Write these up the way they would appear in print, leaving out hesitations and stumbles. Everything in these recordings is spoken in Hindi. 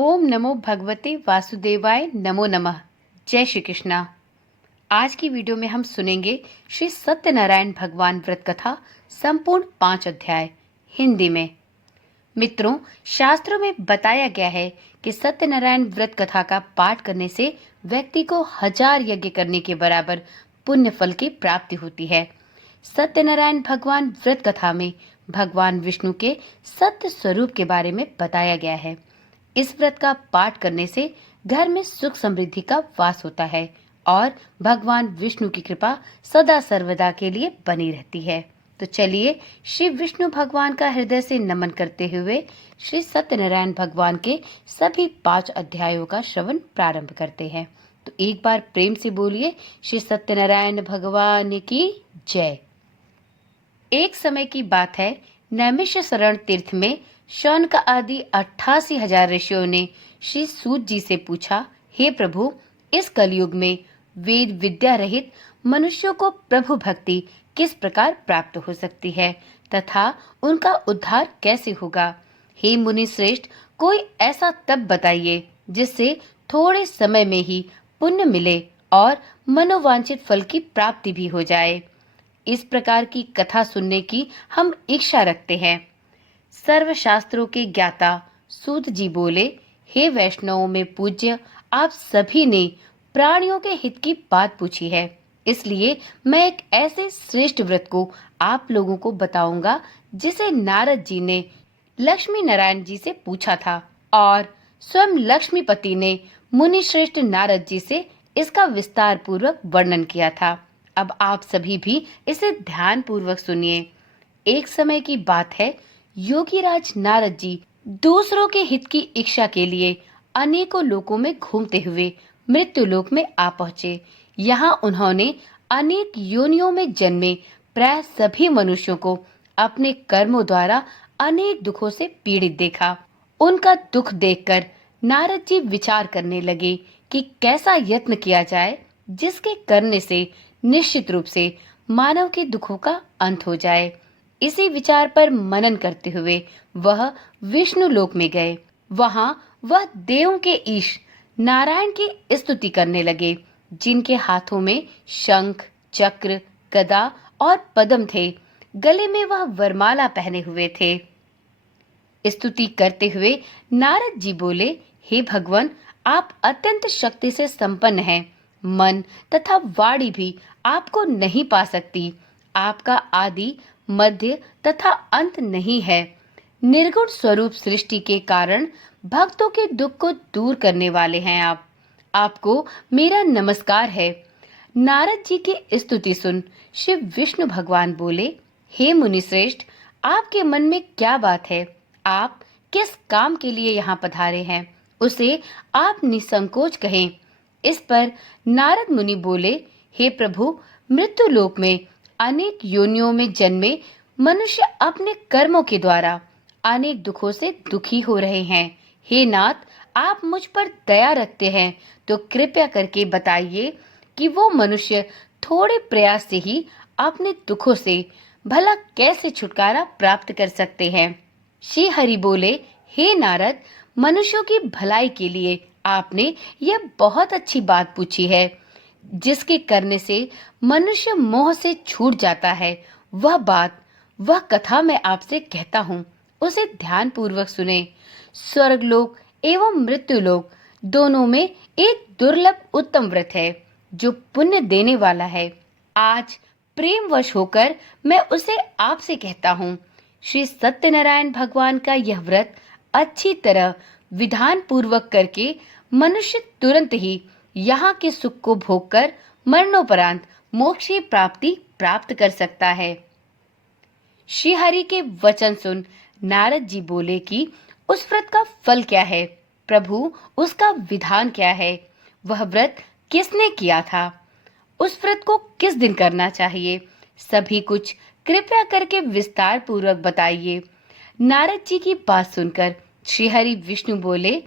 ओम नमो भगवते वासुदेवाय नमो नमः। जय श्री कृष्णा। आज की वीडियो में हम सुनेंगे श्री सत्यनारायण भगवान व्रत कथा संपूर्ण 5 अध्याय हिंदी में। मित्रों, शास्त्रों में बताया गया है कि सत्यनारायण व्रत कथा का पाठ करने से व्यक्ति को 1000 यज्ञ करने के बराबर पुण्य फल की प्राप्ति होती है। सत्यनारायण भगवान व्रत कथा में भगवान विष्णु के सत्य स्वरूप के बारे में बताया गया है। इस व्रत का पाठ करने से घर में सुख समृद्धि का वास होता है और भगवान विष्णु की कृपा सदा सर्वदा के लिए बनी रहती है। तो चलिए श्री विष्णु भगवान का हृदय से नमन करते हुए श्री सत्यनारायण भगवान के सभी 5 अध्यायों का श्रवण प्रारंभ करते हैं। तो एक बार प्रेम से बोलिए, श्री सत्यनारायण भगवान की जय। एक समय की बात है, नैमिषारण्य तीर्थ में शौनक आदि 88,000 ऋषियों ने श्री सूत जी से पूछा, हे प्रभु, इस कलयुग में वेद विद्या रहित मनुष्यों को प्रभु भक्ति किस प्रकार प्राप्त हो सकती है तथा उनका उद्धार कैसे होगा? हे मुनि श्रेष्ठ, कोई ऐसा तप बताइए जिससे थोड़े समय में ही पुण्य मिले और मनोवांछित फल की प्राप्ति भी हो जाए। इस प्रकार की कथा सुनने की हम इच्छा रखते हैं। सर्वशास्त्रों के ज्ञाता सूत जी बोले, हे वैष्णवों में पूज्य, आप सभी ने प्राणियों के हित की बात पूछी है, इसलिए मैं एक ऐसे श्रेष्ठ व्रत को आप लोगों को बताऊंगा जिसे नारद जी ने लक्ष्मी नारायण जी से पूछा था और स्वयं लक्ष्मीपति ने मुनि श्रेष्ठ नारद जी से इसका विस्तार पूर्वक वर्णन किया था। अब आप सभी भी इसे ध्यान पूर्वक सुनिए। एक समय की बात है, योगीराज नारद जी दूसरों के हित की इच्छा के लिए अनेकों लोकों में घूमते हुए मृत्यु लोक में आ पहुंचे। यहाँ उन्होंने अनेक योनियों में जन्मे प्राय सभी मनुष्यों को अपने कर्मों द्वारा अनेक दुखों से पीड़ित देखा। उनका दुख देखकर नारद जी विचार करने लगे कि कैसा यत्न किया जाए जिसके करने से निश्चित रूप से मानव के दुखों का अंत हो जाए। इसी विचार पर मनन करते हुए वह विष्णु लोक में गए। वहां वह देवों के ईश नारायण की स्तुति करने लगे, जिनके हाथों में शंख, चक्र, गदा और पद्म थे। गले में वह वरमाला पहने हुए थे। स्तुति करते हुए नारद जी बोले, हे भगवान, आप अत्यंत शक्ति से संपन्न हैं। मन तथा वाणी भी आपको नहीं पा सकती। आपका आदि, मध्य तथा अंत नहीं है। निर्गुण स्वरूप सृष्टि के कारण भक्तों के दुख को दूर करने वाले हैं आप। आपको मेरा नमस्कार है। नारद जी की स्तुति सुन शिव विष्णु भगवान बोले, हे मुनि श्रेष्ठ, आपके मन में क्या बात है? आप किस काम के लिए यहाँ पधारे हैं, उसे आप निसंकोच कहें। इस पर नारद मुनि बोले, हे प्रभु, मृत्यु लोक में अनेक योनियों में जन्मे मनुष्य अपने कर्मों के द्वारा अनेक दुखों से दुखी हो रहे हैं। हे नाथ, आप मुझ पर दया रखते हैं तो कृपया करके बताइए कि वो मनुष्य थोड़े प्रयास से ही अपने दुखों से भला कैसे छुटकारा प्राप्त कर सकते हैं। श्री हरि बोले, हे नारद, मनुष्यों की भलाई के लिए आपने यह बहुत अच्छी बात पूछी है। जिसके करने से मनुष्य मोह से छूट जाता है, वह कथा मैं आपसे कहता हूँ, उसे ध्यान पूर्वक सुने। स्वर्गलोक एवं मृत्युलोक दोनों में एक दुर्लभ उत्तम व्रत है जो पुण्य देने वाला है। आज प्रेमवश होकर मैं उसे आपसे कहता हूँ। श्री सत्यनारायण भगवान का यह व्रत अच्छी तरह विधान पूर्वक करके मनुष्य तुरंत ही यहाँ के सुख को भोगकर मरणोपरांत मोक्ष की प्राप्ति प्राप्त कर सकता है। श्री हरि के वचन सुन नारद जी बोले कि उस व्रत का फल क्या है प्रभु, उसका विधान क्या है? वह व्रत किसने किया था? उस व्रत को किस दिन करना चाहिए? सभी कुछ कृपया करके विस्तार पूर्वक बताइए। नारद जी की बात सुनकर श्री हरि विष्णु बोले,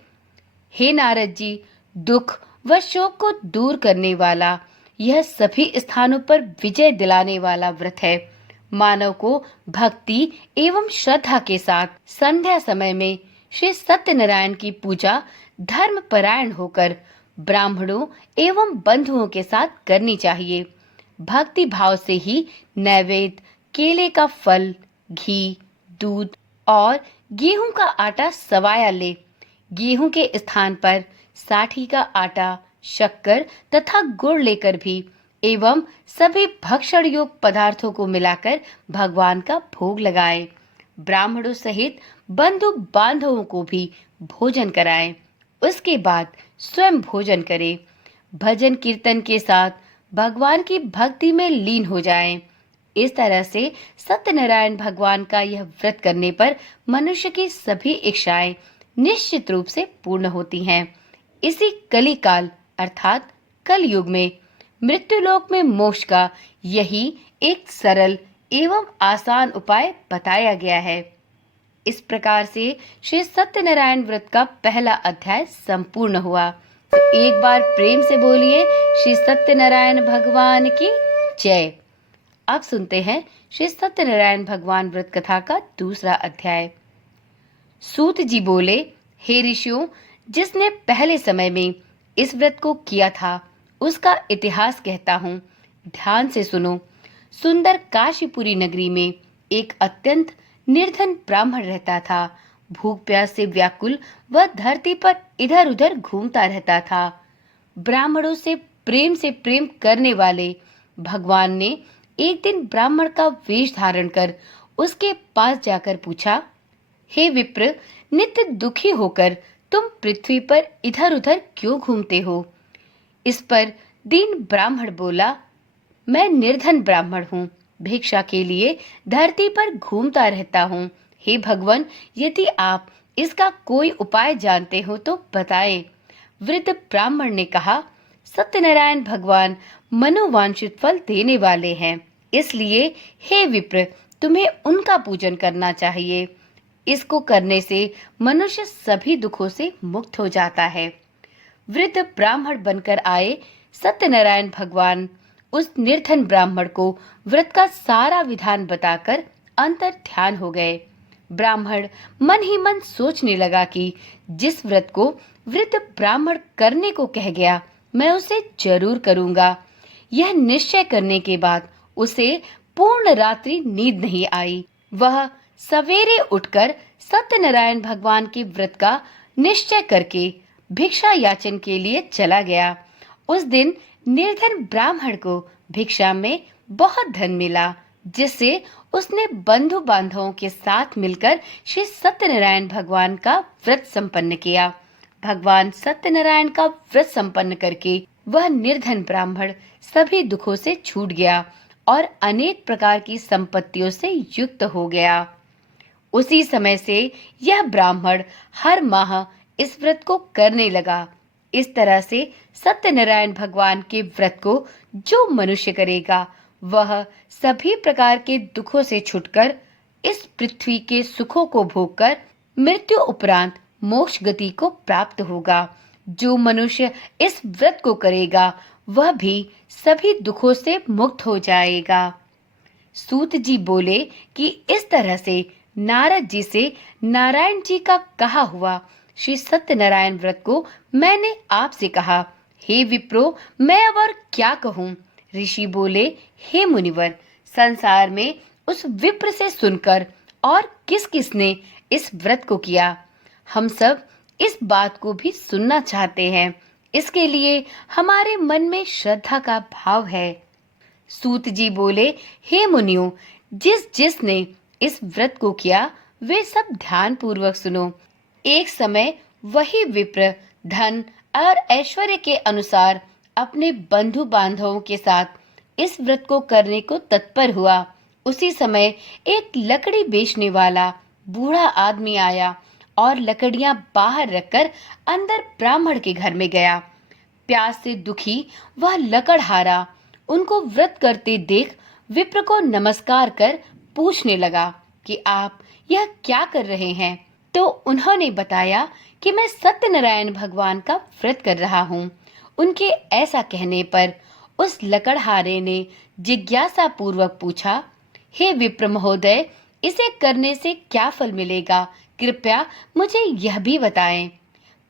हे नारद जी, दुख व शोक को दूर करने वाला, यह सभी स्थानों पर विजय दिलाने वाला व्रत है। मानव को भक्ति एवं श्रद्धा के साथ संध्या समय में श्री सत्यनारायण की पूजा धर्मपरायण होकर ब्राह्मणों एवं बंधुओं के साथ करनी चाहिए। भक्ति भाव से ही नैवेद्य, केले का फल, घी, दूध और गेहूं का आटा सवाया ले। गेहूं के स्थान पर साठी का आटा, शक्कर तथा गुड़ लेकर भी एवं सभी भक्षण योग्य पदार्थों को मिलाकर भगवान का भोग लगाएं। ब्राह्मणों सहित बंधु बांधवों को भी भोजन कराएं। उसके बाद स्वयं भोजन करें। भजन कीर्तन के साथ भगवान की भक्ति में लीन हो जाएं। इस तरह से सत्यनारायण भगवान का यह व्रत करने पर मनुष्य की सभी इच्छाएं निश्चित रूप से पूर्ण होती हैं। इसी कली काल अर्थात कल युग में मृत्युलोक में मोक्ष का यही एक सरल एवं आसान उपाय बताया गया है। इस प्रकार से श्री सत्यनारायण व्रत का पहला अध्याय संपूर्ण हुआ। तो एक बार प्रेम से बोलिए श्री सत्यनारायण भगवान की जय। अब सुनते हैं श्री सत्यनारायण भगवान व्रत कथा का दूसरा अध्याय। सूत जी बोले, हे ऋषियों, जिसने पहले समय में इस व्रत को किया था उसका इतिहास कहता हूँ, ध्यान से सुनो। सुंदर काशीपुरी नगरी में एक अत्यंत निर्धन ब्राह्मण रहता था। भूख प्यास से व्याकुल वह धरती पर इधर उधर घूमता रहता था। ब्राह्मणों से प्रेम करने वाले भगवान ने एक दिन ब्राह्मण का वेश धारण कर उसके पास जाकर पूछा, हे विप्र, नित्य दुखी होकर तुम पृथ्वी पर इधर उधर क्यों घूमते हो? इस पर दीन ब्राह्मण बोला, मैं निर्धन ब्राह्मण हूँ, भिक्षा के लिए धरती पर घूमता रहता हूँ। हे भगवान, यदि आप इसका कोई उपाय जानते हो तो बताएं। वृद्ध ब्राह्मण ने कहा, सत्यनारायण भगवान मनोवांछित फल देने वाले हैं, इसलिए हे विप्र, तुम्हें उनका पूजन करना चाहिए। इसको करने से मनुष्य सभी दुखों से मुक्त हो जाता है। वृद्ध ब्राह्मण बनकर आए सत्यनारायण भगवान उस निर्धन ब्राह्मण को व्रत का सारा विधान बताकर अंतर ध्यान हो गए। ब्राह्मण मन ही मन सोचने लगा कि जिस व्रत को वृद्ध ब्राह्मण करने को कह गया, मैं उसे जरूर करूंगा। यह निश्चय करने के बाद उसे पूर्ण रात्रि नींद नहीं आई। वह सवेरे उठकर सत्यनारायण भगवान के व्रत का निश्चय करके भिक्षा याचन के लिए चला गया। उस दिन निर्धन ब्राह्मण को भिक्षा में बहुत धन मिला, जिससे उसने बंधु बांधवों के साथ मिलकर श्री सत्यनारायण भगवान का व्रत संपन्न किया। भगवान सत्यनारायण का व्रत संपन्न करके वह निर्धन ब्राह्मण सभी दुखों से छूट गया और अनेक प्रकार की संपत्तियों से युक्त हो गया। उसी समय से यह ब्राह्मण हर माह इस व्रत को करने लगा। इस तरह से सत्यनारायण भगवान के व्रत को जो मनुष्य करेगा, वह सभी प्रकार के दुखों से छुटकर इस पृथ्वी के सुखों को भोगकर मृत्यु उपरांत मोक्ष गति को प्राप्त होगा। जो मनुष्य इस व्रत को करेगा, वह भी सभी दुखों से मुक्त हो जाएगा। सूत जी बोले कि इस तरह से नारद जी से नारायण जी का कहा हुआ श्री सत्यनारायण व्रत को मैंने आपसे कहा। हे विप्रो, मैं अब और क्या कहूँ? ऋषि बोले, हे मुनिवर, संसार में उस विप्र से सुनकर और किस किसने इस व्रत को किया, हम सब इस बात को भी सुनना चाहते हैं। इसके लिए हमारे मन में श्रद्धा का भाव है। सूत जी बोले, हे मुनियों, जिसने इस व्रत को किया, वे सब ध्यान पूर्वक सुनो। एक समय वही विप्र धन और ऐश्वर्य के अनुसार अपने बंधु बांधवों के साथ इस व्रत को करने को तत्पर हुआ। उसी समय एक लकड़ी बेचने वाला बूढ़ा आदमी आया और लकड़ियां बाहर रखकर अंदर ब्राह्मण के घर में गया। प्यास से दुखी वह लकड़हारा उनको व्रत करते देख विप्र को नमस्कार कर पूछने लगा कि आप यह क्या कर रहे हैं? तो उन्होंने बताया कि मैं सत्यनारायण भगवान का व्रत कर रहा हूँ। उनके ऐसा कहने पर उस लकड़हारे ने जिज्ञासा पूर्वक पूछा, हे विप्र महोदय, इसे करने से क्या फल मिलेगा? कृपया मुझे यह भी बताएं।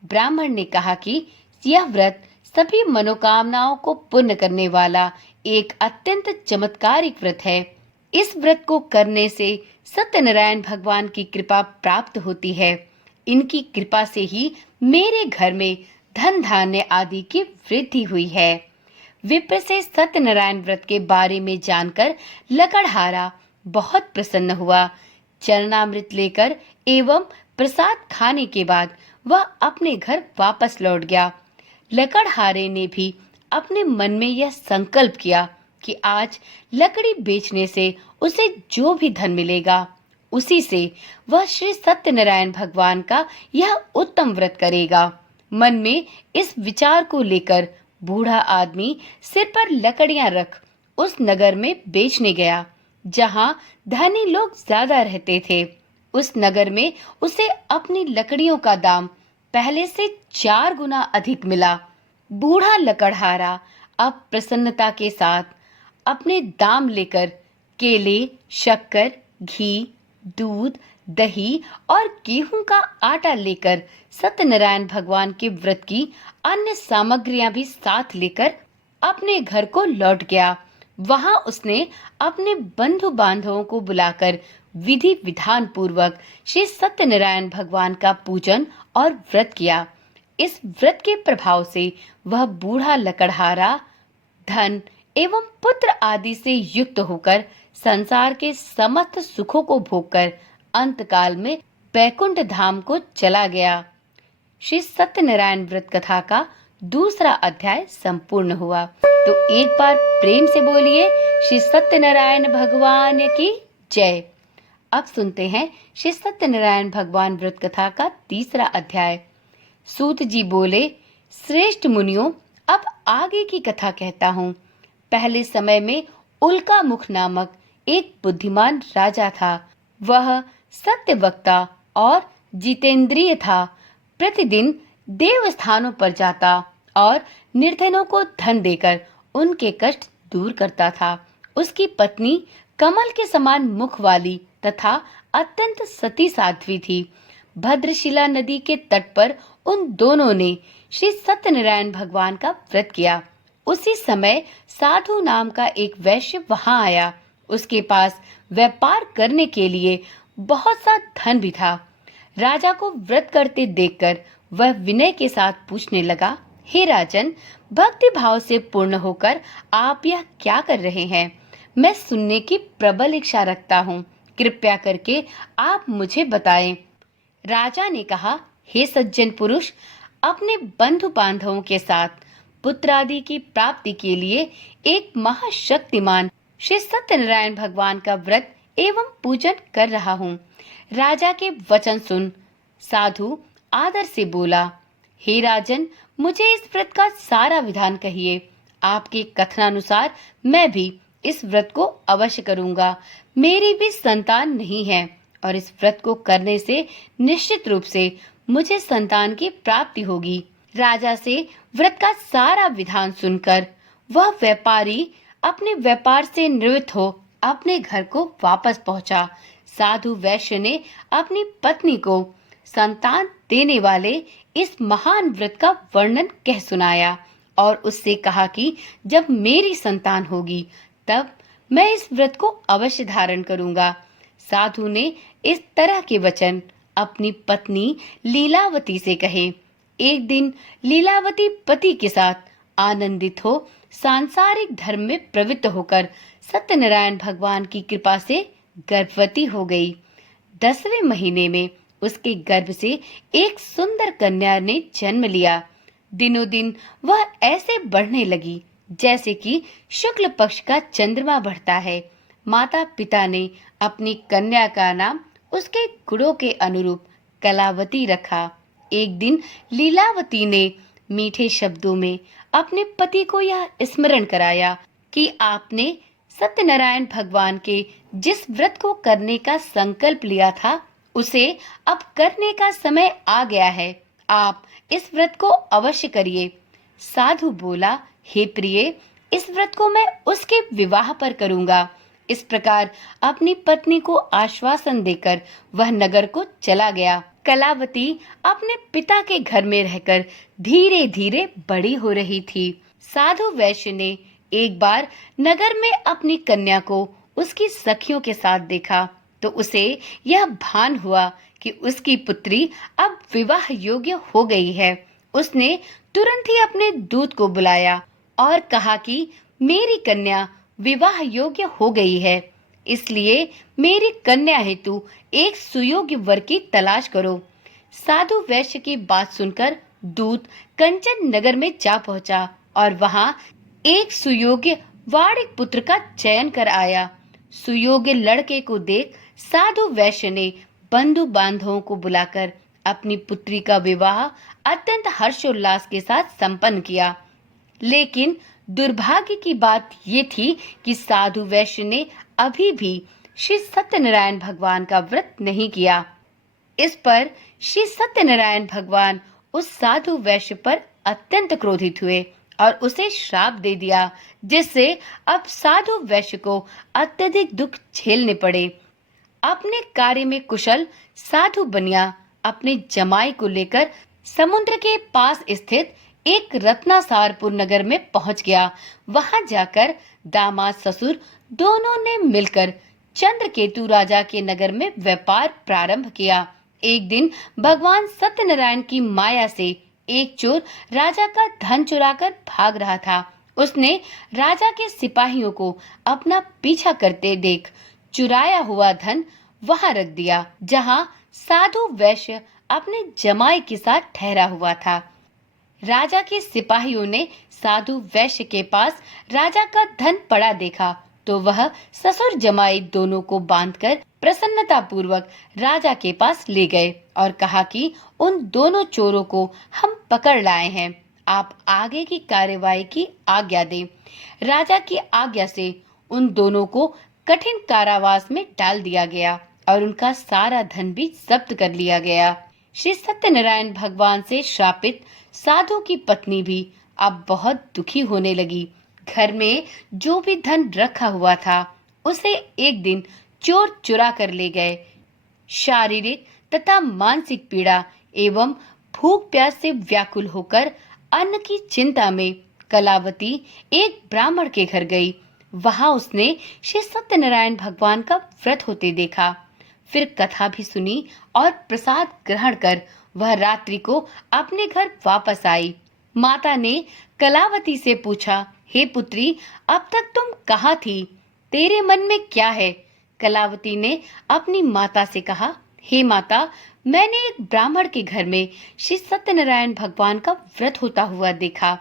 ब्राह्मण ने कहा कि यह व्रत सभी मनोकामनाओं को पूर्ण करने वाला एक अत्यंत चमत्कारिक व्रत है। इस व्रत को करने से सत्यनारायण भगवान की कृपा प्राप्त होती है। इनकी कृपा से ही मेरे घर में धन धान्य आदि की वृद्धि हुई है। विप्र से सत्यनारायण व्रत के बारे में जानकर लकड़हारा बहुत प्रसन्न हुआ। चरणामृत लेकर एवं प्रसाद खाने के बाद वह अपने घर वापस लौट गया। लकड़हारे ने भी अपने मन में यह संकल्प किया कि आज लकड़ी बेचने से उसे जो भी धन मिलेगा उसी से वह श्री सत्यनारायण भगवान का यह उत्तम व्रत करेगा। मन में इस विचार को लेकर बूढ़ा आदमी सिर पर लकड़ियां रख उस नगर में बेचने गया जहां धनी लोग ज्यादा रहते थे। उस नगर में उसे अपनी लकड़ियों का दाम पहले से 4 गुना अधिक मिला। बूढ़ा लकड़हारा अब प्रसन्नता के साथ अपने दाम लेकर केले, शक्कर, घी, दूध, दही और गेहूं का आटा लेकर सत्यनारायण भगवान के व्रत की अन्य सामग्रियां भी साथ लेकर अपने घर को लौट गया। वहां उसने अपने बंधु बांधवों को बुलाकर विधि विधान पूर्वक श्री सत्यनारायण भगवान का पूजन और व्रत किया। इस व्रत के प्रभाव से वह बूढ़ा लकड़हारा धन एवं पुत्र आदि से युक्त होकर संसार के समस्त सुखों को भोगकर अंतकाल में बैकुंठ धाम को चला गया। श्री सत्यनारायण व्रत कथा का दूसरा अध्याय संपूर्ण हुआ। तो एक बार प्रेम से बोलिए श्री सत्यनारायण भगवान की जय। अब सुनते हैं श्री सत्यनारायण भगवान व्रत कथा का तीसरा अध्याय। सूत जी बोले, श्रेष्ठ मुनियों, अब आगे की कथा कहता हूँ। पहले समय में उल्का मुख नामक एक बुद्धिमान राजा था। वह सत्यवक्ता और जितेंद्रिय था। प्रतिदिन देव स्थानों पर जाता और निर्धनों को धन देकर उनके कष्ट दूर करता था। उसकी पत्नी कमल के समान मुख वाली तथा अत्यंत सती साध्वी थी। भद्रशिला नदी के तट पर उन दोनों ने श्री सत्यनारायण भगवान का व्रत किया। उसी समय साधु नाम का एक वैश्य वहां आया। उसके पास व्यापार करने के लिए बहुत सा धन भी था। राजा को व्रत करते देखकर वह विनय के साथ पूछने लगा, हे राजन, भक्ति भाव से पूर्ण होकर आप यह क्या कर रहे हैं? मैं सुनने की प्रबल इच्छा रखता हूँ। कृपया करके आप मुझे बताएं। राजा ने कहा, हे सज्जन पुरुष, अपने बंधु बांधवों के साथ पुत्र आदि की प्राप्ति के लिए एक महाशक्तिमान श्री सत्यनारायण भगवान का व्रत एवं पूजन कर रहा हूँ। राजा के वचन सुन साधु आदर से बोला, हे राजन, मुझे इस व्रत का सारा विधान कहिए। आपके कथनानुसार मैं भी इस व्रत को अवश्य करूंगा। मेरी भी संतान नहीं है और इस व्रत को करने से निश्चित रूप से मुझे संतान की प्राप्ति होगी। राजा से व्रत का सारा विधान सुनकर वह व्यापारी अपने व्यापार से निवृत्त हो अपने घर को वापस पहुंचा। साधु वैश्य ने अपनी पत्नी को संतान देने वाले इस महान व्रत का वर्णन कह सुनाया और उससे कहा कि जब मेरी संतान होगी तब मैं इस व्रत को अवश्य धारण करूंगा। साधु ने इस तरह के वचन अपनी पत्नी लीलावती से कहे। एक दिन लीलावती पति के साथ आनंदित हो सांसारिक धर्म में प्रवृत्त होकर सत्यनारायण भगवान की कृपा से गर्भवती हो गई। 10वें महीने में उसके गर्भ से एक सुंदर कन्या ने जन्म लिया। दिनों दिन वह ऐसे बढ़ने लगी जैसे कि शुक्ल पक्ष का चंद्रमा बढ़ता है। माता पिता ने अपनी कन्या का नाम उसके गुणों के अनुरूप कलावती रखा। एक दिन लीलावती ने मीठे शब्दों में अपने पति को यह स्मरण कराया कि आपने सत्यनारायण भगवान के जिस व्रत को करने का संकल्प लिया था उसे अब करने का समय आ गया है। आप इस व्रत को अवश्य करिए। साधु बोला, हे प्रिय, इस व्रत को मैं उसके विवाह पर करूंगा। इस प्रकार अपनी पत्नी को आश्वासन देकर वह नगर को चला गया। कलावती अपने पिता के घर में रहकर धीरे धीरे बड़ी हो रही थी। साधु वैश्य ने एक बार नगर में अपनी कन्या को उसकी सखियों के साथ देखा तो उसे यह भान हुआ कि उसकी पुत्री अब विवाह योग्य हो गई है। उसने तुरंत ही अपने दूत को बुलाया और कहा कि मेरी कन्या विवाह योग्य हो गई है, इसलिए मेरी कन्या हेतु एक सुयोग्य वर की तलाश करो। साधु वैश्य की बात सुनकर दूत कंचन नगर में जा पहुंचा और वहां एक सुयोग्य वाणिक पुत्र का चयन कर आया। सुयोग्य लड़के को देख साधु वैश्य ने बंधु बांधवों को बुलाकर अपनी पुत्री का विवाह अत्यंत हर्षोल्लास के साथ संपन्न किया। लेकिन दुर्भाग्य की बात ये थी कि साधु वैश्य ने अभी भी श्री सत्यनारायण भगवान का व्रत नहीं किया। इस पर श्री सत्यनारायण भगवान उस साधु वैश्य पर अत्यंत क्रोधित हुए और उसे श्राप दे दिया, जिससे अब साधु वैश्य को अत्यधिक दुख झेलने पड़े। अपने कार्य में कुशल साधु बनिया अपने जमाई को लेकर समुद्र के पास स्थित एक रत्नासारपुर नगर में पहुंच गया। वहां जाकर दामाद ससुर दोनों ने मिलकर चंद्रकेतु राजा के नगर में व्यापार प्रारंभ किया। एक दिन भगवान सत्यनारायण की माया से एक चोर राजा का धन चुराकर भाग रहा था। उसने राजा के सिपाहियों को अपना पीछा करते देख चुराया हुआ धन वहां रख दिया, जहां साधु वैश्य अपने जमाई के साथ ठहरा हुआ था। राजा के सिपाहियों ने साधु वैश्य के पास राजा का धन पड़ा देखा तो वह ससुर जमाई दोनों को बांधकर प्रसन्नता पूर्वक राजा के पास ले गए और कहा कि उन दोनों चोरों को हम पकड़ लाए हैं, आप आगे की कार्यवाही की आज्ञा दें। राजा की आज्ञा से उन दोनों को कठिन कारावास में डाल दिया गया और उनका सारा धन भी जब्त कर लिया गया। श्री सत्यनारायण भगवान से श्रापित साधु की पत्नी भी अब बहुत दुखी होने लगी। घर में जो भी धन रखा हुआ था उसे एक दिन चोर चुरा कर ले गए। शारीरिक तथा मानसिक पीड़ा एवं भूख प्यास से व्याकुल होकर अन्न की चिंता में कलावती एक ब्राह्मण के घर गई। वहां उसने श्री सत्यनारायण भगवान का व्रत होते देखा। फिर कथा भी सुनी और प्रसाद ग्रहण कर वह रात्रि को अपने घर वापस आई। माता ने कलावती से पूछा, हे पुत्री, अब तक तुम कहाँ थी? तेरे मन में क्या है? कलावती ने अपनी माता से कहा, हे माता, मैंने एक ब्राह्मण के घर में श्री सत्यनारायण भगवान का व्रत होता हुआ देखा।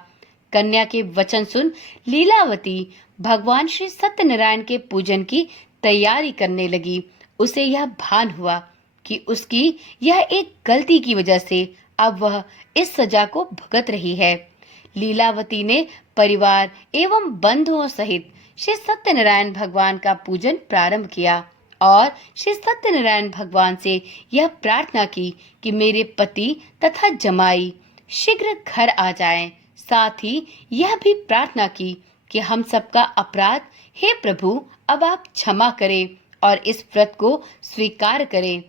कन्या के वचन सुन लीलावती भगवान श्री सत्यनारायण के पूजन की तैयारी करने लगी। उसे यह भान हुआ कि उसकी यह एक गलती की वजह से अब वह इस सजा को भुगत रही है। लीलावती ने परिवार एवं बंधुओं सहित श्री सत्यनारायण भगवान का पूजन प्रारंभ किया और श्री सत्यनारायण भगवान से यह प्रार्थना की कि मेरे पति तथा जमाई शीघ्र घर आ जाएं। साथ ही यह भी प्रार्थना की कि हम सबका अपराध हे प्रभु अब आप क्षमा करें और इस व्रत को स्वीकार करें।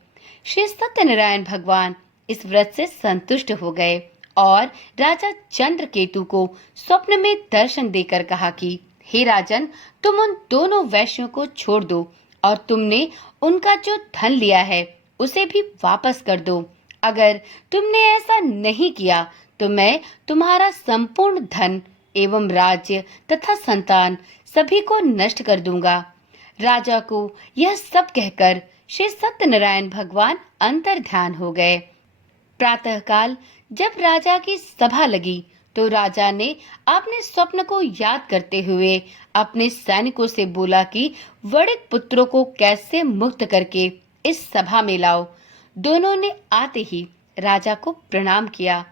श्री सत्यनारायण भगवान इस व्रत से संतुष्ट हो गए और राजा चंद्रकेतु को स्वप्न में दर्शन देकर कहा कि हे राजन, तुम उन दोनों वैश्यों को छोड़ दो और तुमने उनका जो धन लिया है उसे भी वापस कर दो। अगर तुमने ऐसा नहीं किया तो मैं तुम्हारा संपूर्ण धन एवं राज्य तथा संतान सभी को नष्ट कर दूंगा। राजा को यह सब कहकर श्री सत्यनारायण भगवान अंतर ध्यान हो गए। प्रातःकाल जब राजा की सभा लगी तो राजा ने अपने स्वप्न को याद करते हुए अपने सैनिकों से बोला कि वणिक पुत्रों को कैसे मुक्त करके इस सभा में लाओ। दोनों ने आते ही राजा को प्रणाम किया।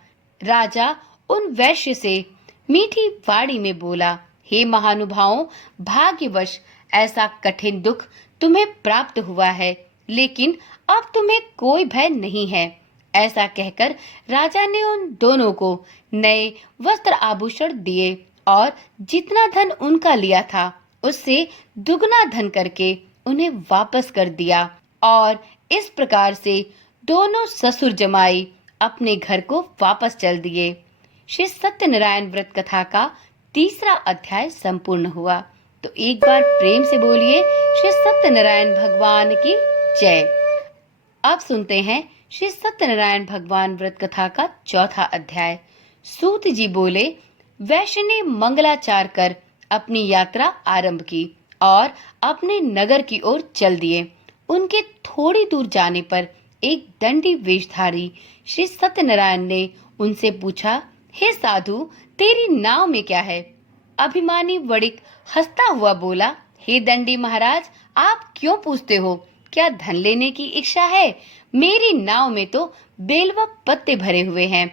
राजा उन वैश्य से मीठी वाणी में बोला, हे महानुभावों, भाग्यवश ऐसा कठिन दुख तुम्हें प्राप्त हुआ है, लेकिन अब तुम्हें कोई भय नहीं है। ऐसा कहकर राजा ने उन दोनों को नए वस्त्र आभूषण दिए और जितना धन उनका लिया था उससे दुगना धन करके उन्हें वापस कर दिया और इस प्रकार से दोनों ससुर जमाई अपने घर को वापस चल दिए। श्री सत्यनारायण व्रत कथा का तीसरा अध्याय संपूर्ण हुआ। तो एक बार प्रेम से बोलिए श्री सत्यनारायण भगवान की जय। अब सुनते हैं श्री सत्यनारायण भगवान व्रत कथा का चौथा अध्याय। सूत जी बोले, वैश्य ने मंगलाचार कर अपनी यात्रा आरंभ की और अपने नगर की ओर चल दिए। उनके थोड़ी दूर जाने पर एक दंडी वेशधारी श्री सत्यनारायण ने उनसे पूछा, हे साधु, तेरी नाव में क्या है? अभिमानी वणिक हंसता हुआ बोला, हे दंडी महाराज, आप क्यों पूछते हो? क्या धन लेने की इच्छा है? मेरी नाव में तो बेल व पत्ते भरे हुए हैं।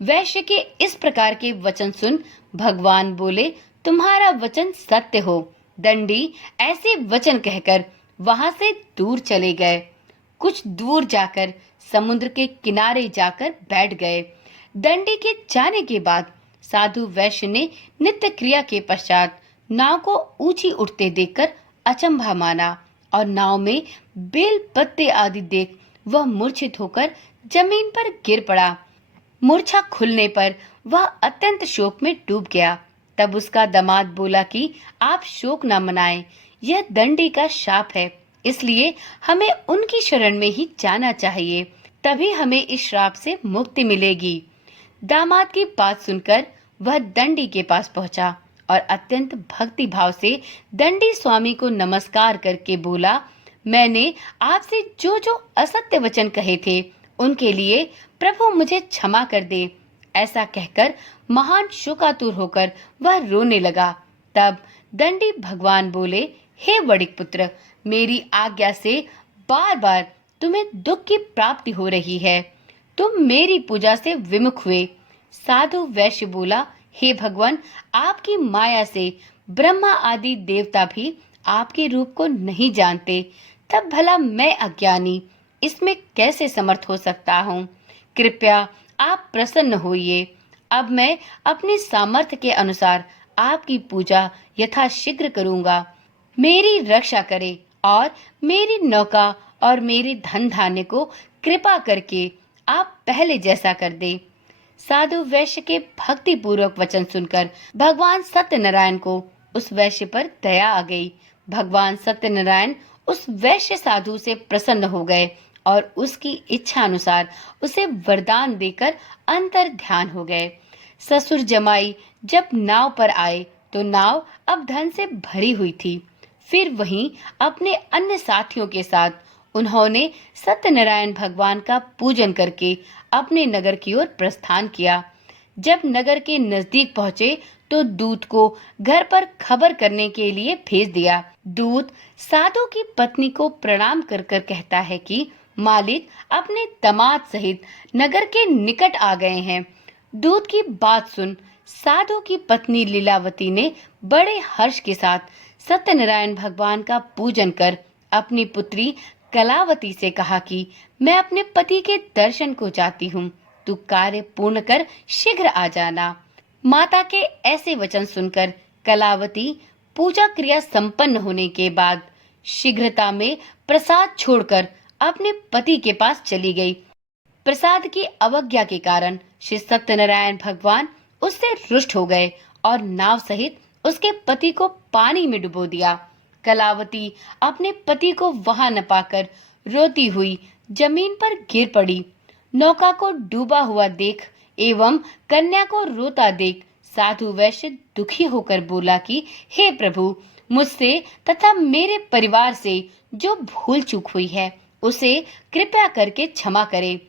वैश्य के इस प्रकार के वचन सुन भगवान बोले, तुम्हारा वचन सत्य हो। दंडी ऐसे वचन कहकर वहां से दूर चले गए। कुछ दूर जाकर समुद्र के किनारे जाकर बैठ गए। दंडी के जाने के बाद साधु वैश्य ने नित्य क्रिया के पश्चात नाव को ऊंची उठते देखकर अचंभा माना और नाव में बेल पत्ते आदि देख वह मूर्छित होकर जमीन पर गिर पड़ा। मूर्छा खुलने पर वह अत्यंत शोक में डूब गया। तब उसका दामाद बोला कि आप शोक न मनाएं, यह दंडी का शाप है, इसलिए हमें उनकी शरण में ही जाना चाहिए, तभी हमें इस श्राप से मुक्ति मिलेगी। दामाद की बात सुनकर वह दंडी के पास पहुंचा और अत्यंत भक्ति भाव से दंडी स्वामी को नमस्कार करके बोला, मैंने आपसे जो जो असत्य वचन कहे थे उनके लिए प्रभु मुझे क्षमा कर दे। ऐसा कहकर महान शोकातुर होकर वह रोने लगा। तब दंडी भगवान बोले, हे वणिक पुत्र, मेरी आज्ञा से बार बार तुम्हें दुख की प्राप्ति हो रही है। तुम मेरी पूजा से विमुख हुए। साधु वैश्य बोला, हे भगवान, आपकी माया से ब्रह्मा आदि देवता भी आपके रूप को नहीं जानते, तब भला मैं अज्ञानी इसमें कैसे समर्थ हो सकता हूँ? कृपया आप प्रसन्न होइए। अब मैं अपने सामर्थ्य के अनुसार आपकी पूजा यथाशीघ्र करूंगा। मेरी रक्षा करे और मेरी नौका और मेरे धन धान्य को कृपा करके आप पहले जैसा कर दे। साधु वैश्य के भक्ति पूर्वक वचन सुनकर भगवान सत्यनारायण को उस वैश्य पर दया आ गई। भगवान सत्यनारायण उस वैश्य साधु से प्रसन्न हो गए और उसकी इच्छा अनुसार उसे वरदान देकर अंतर ध्यान हो गए। ससुर जमाई जब नाव पर आए तो नाव अब धन से भरी हुई थी। फिर वहीं अपने अन्य साथियों के साथ उन्होंने सत्यनारायण भगवान का पूजन करके अपने नगर की ओर प्रस्थान किया। जब नगर के नजदीक पहुंचे तो दूत को घर पर खबर करने के लिए भेज दिया। दूत साधु की पत्नी को प्रणाम कर कर कहता है कि मालिक अपने दामाद सहित नगर के निकट आ गए हैं। दूत की बात सुन साधु की पत्नी लीलावती ने बड़े हर्ष के साथ सत्यनारायण भगवान का पूजन कर अपनी पुत्री कलावती से कहा कि मैं अपने पति के दर्शन को चाहती हूँ, तू कार्य पूर्ण कर शीघ्र आ जाना। माता के ऐसे वचन सुनकर कलावती पूजा क्रिया संपन्न होने के बाद शीघ्रता में प्रसाद छोड़कर अपने पति के पास चली गई। प्रसाद की अवज्ञा के कारण श्री सत्यनारायण भगवान उससे रुष्ट हो गए और नाव सहित उसके पति को पानी में डुबो दिया। कलावती अपने पति को वहां न पाकर रोती हुई जमीन पर गिर पड़ी। नौका को डूबा हुआ देख एवं कन्या को रोता देख साधु वैश्य दुखी होकर बोला कि हे प्रभु, मुझसे तथा मेरे परिवार से जो भूल चूक हुई है उसे कृपया करके क्षमा करे।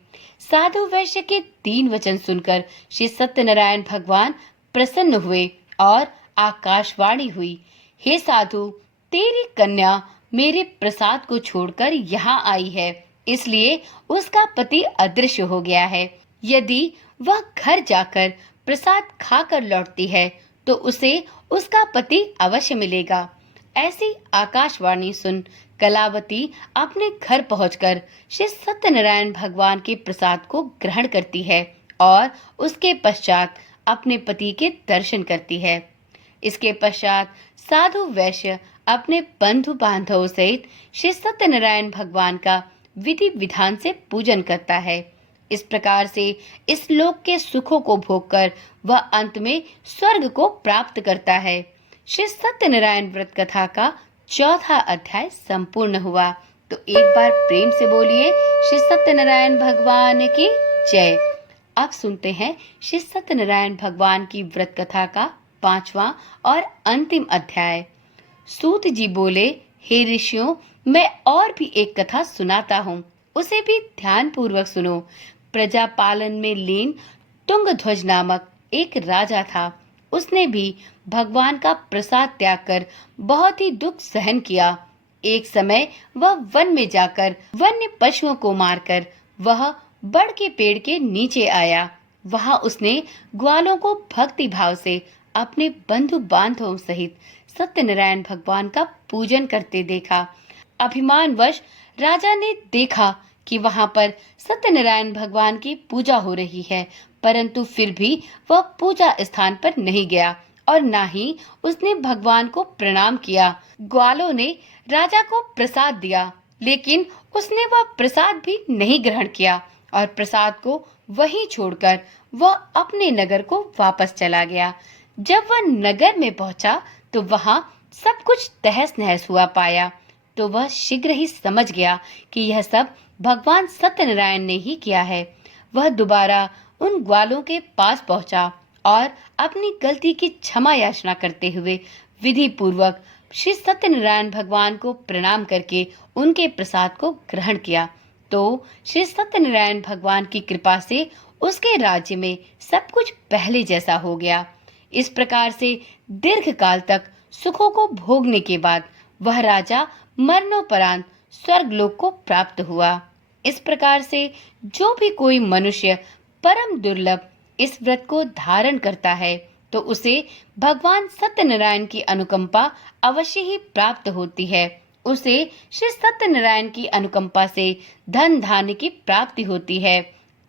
साधु वैश्य के 3 वचन सुनकर श्री सत्यनारायण भगवान प्रसन्न हुए और आकाशवाणी हुई, हे साधु, तेरी कन्या मेरे प्रसाद को छोड़कर यहाँ आई है, इसलिए उसका पति अदृश्य हो गया है। यदि वह घर जाकर प्रसाद खाकर लौटती है तो उसे उसका पति अवश्य मिलेगा। ऐसी आकाशवाणी सुन कलावती अपने घर पहुंचकर श्री सत्यनारायण भगवान के प्रसाद को ग्रहण करती है और उसके पश्चात अपने पति के दर्शन करती है। इसके पश्चात साधु वैश्य अपने बंधु बांधवों सहित श्री सत्यनारायण भगवान का विधि विधान से पूजन करता है। इस प्रकार से इस लोक के सुखों को भोगकर वह अंत में स्वर्ग को प्राप्त करता है। श्री सत्यनारायण व्रत कथा का 4वां अध्याय संपूर्ण हुआ। तो एक बार प्रेम से बोलिए श्री सत्यनारायण भगवान की जय। अब सुनते हैं श्री सत्यनारायण भगवान की व्रत कथा का 5वां और अंतिम अध्याय। सूत जी बोले, हे ऋषियों, मैं और भी एक कथा सुनाता हूँ, उसे भी ध्यान पूर्वक सुनो। प्रजा पालन में लीन तुंगध्वज नामक एक राजा था। उसने भी भगवान का प्रसाद त्याग कर बहुत ही दुख सहन किया। एक समय वह वन में जाकर वन्य पशुओं को मारकर वह बड़ के पेड़ के नीचे आया। वहां उसने ग्वालों को भक्ति भाव से अपने बंधु बांधवों सहित सत्यनारायण भगवान का पूजन करते देखा। अभिमानवश राजा ने देखा कि वहां पर सत्यनारायण भगवान की पूजा हो रही है, परंतु फिर भी वह पूजा स्थान पर नहीं गया और ना ही उसने भगवान को प्रणाम किया। ग्वालों ने राजा को प्रसाद दिया, लेकिन उसने वह प्रसाद भी नहीं ग्रहण किया और प्रसाद को वहीं छोड़कर वह अपने नगर को वापस चला गया। जब वह नगर में पहुंचा तो वहां सब कुछ तहस नहस हुआ पाया। तो वह शीघ्र ही समझ गया कि यह सब भगवान सत्यनारायण ने ही किया है। वह दोबारा उन ग्वालों के पास पहुंचा और अपनी गलती की क्षमा याचना करते हुए विधि पूर्वक श्री सत्यनारायण भगवान को प्रणाम करके उनके प्रसाद को ग्रहण किया। तो श्री सत्यनारायण भगवान की कृपा से उसके राज्य में सब कुछ पहले जैसा हो गया। इस प्रकार से दीर्घ काल तक सुखों को भोगने के बाद वह राजा मरणोपरांत स्वर्गलोक को प्राप्त हुआ। इस प्रकार से जो भी कोई मनुष्य परम दुर्लभ इस व्रत को धारण करता है तो उसे भगवान सत्यनारायण की अनुकंपा अवश्य ही प्राप्त होती है। उसे श्री सत्यनारायण की अनुकंपा से धन धान्य की प्राप्ति होती है।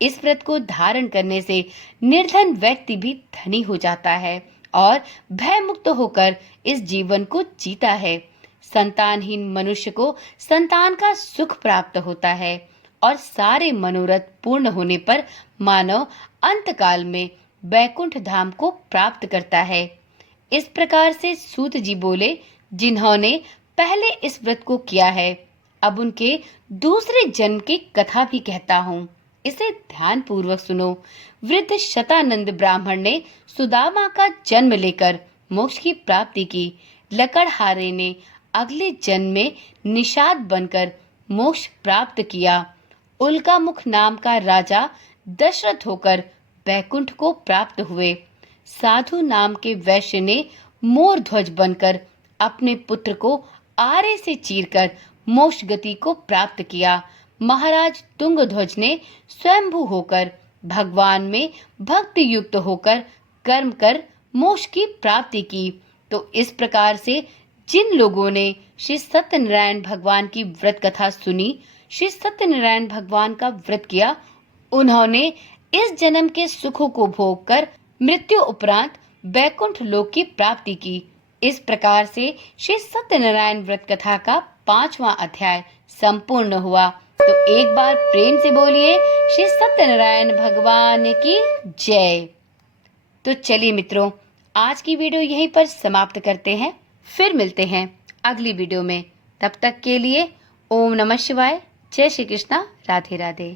इस व्रत को धारण करने से निर्धन व्यक्ति भी धनी हो जाता है और भय मुक्त होकर इस जीवन को जीता है। संतानहीन मनुष्य को संतान का सुख प्राप्त होता है और सारे मनोरथ पूर्ण होने पर मानव अंतकाल में वैकुंठ धाम को प्राप्त करता है। इस प्रकार से सूत जी बोले, जिन्होंने पहले इस व्रत को किया है, अब उनके दूसरे जन्म की कथा भी कहता हूँ, इसे ध्यान पूर्वक सुनो। वृद्ध शतानंद ब्राह्मण ने सुदामा का जन्म लेकर मोक्ष की प्राप्ति की। लकड़हारे ने अगले जन्म में निषाद बनकर मोक्ष प्राप्त किया। उल्कामुख नाम का राजा दशरथ होकर वैकुंठ को प्राप्त हुए। साधु नाम के वैश्य ने मोर ध्वज बनकर अपने पुत्र को आरे से चीरकर मोक्ष गति को प्राप्त किया। महाराज तुंगध्वज ने स्वयंभू होकर भगवान में भक्ति युक्त होकर कर्म कर मोक्ष की प्राप्ति की। तो इस प्रकार से जिन लोगों ने श्री सत्यनारायण भगवान की व्रत कथा सुनी, श्री सत्यनारायण भगवान का व्रत किया, उन्होंने इस जन्म के सुखों को भोग कर मृत्यु उपरांत वैकुंठ लोक की प्राप्ति की। इस प्रकार से श्री सत्यनारायण व्रत कथा का 5वां अध्याय संपूर्ण हुआ। तो एक बार प्रेम से बोलिए श्री सत्यनारायण भगवान की जय। तो चलिए मित्रों, आज की वीडियो यहीं पर समाप्त करते हैं। फिर मिलते हैं अगली वीडियो में। तब तक के लिए ओम नमः शिवाय, जय श्री कृष्णा, राधे राधे।